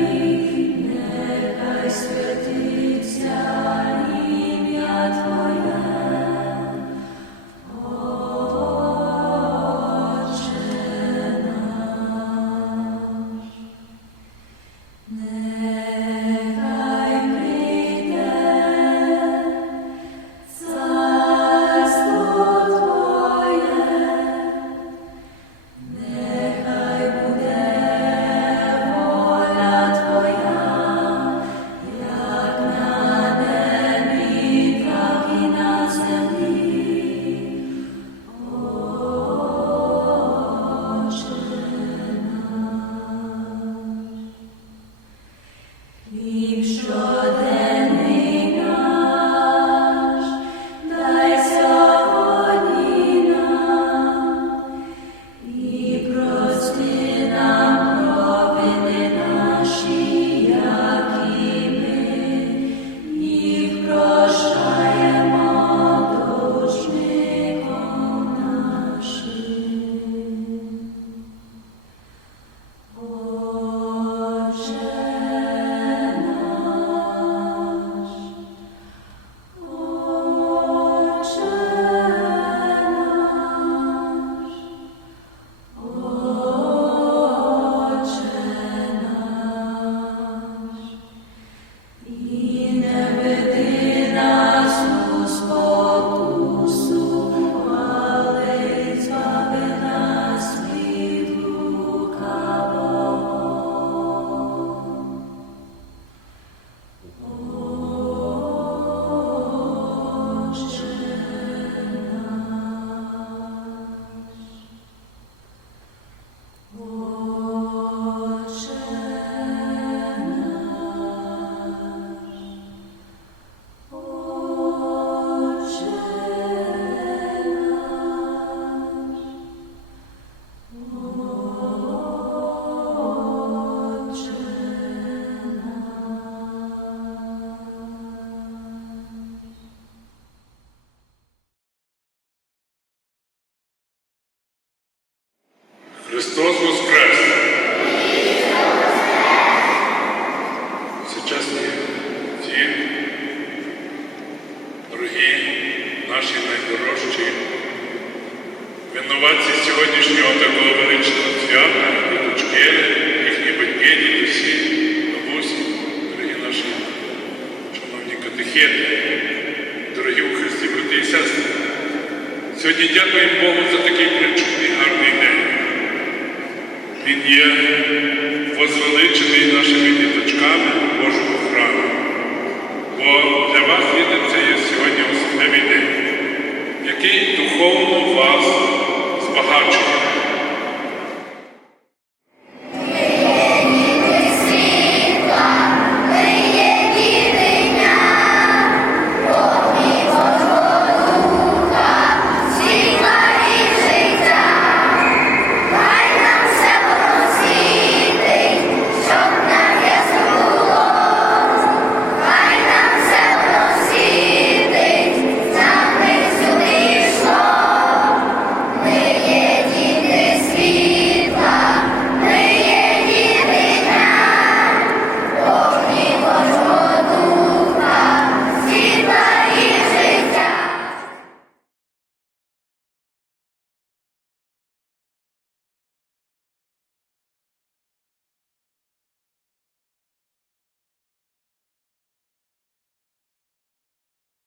you. Христос Воскрес! Сучасні ті, дорогі, наші найдорожчі, винуватці сьогоднішнього такого величного свята, діточки, їхні батьки, дідусі, бабусі, дорогі наші шановні катехети, дорогі у Христі, брати і сестри. Сьогодні дякуємо Богу за такий причудний гарний. Він є возвеличений нашими діточками Божого храму. Бо для вас, діти, це є сьогодні особливий день.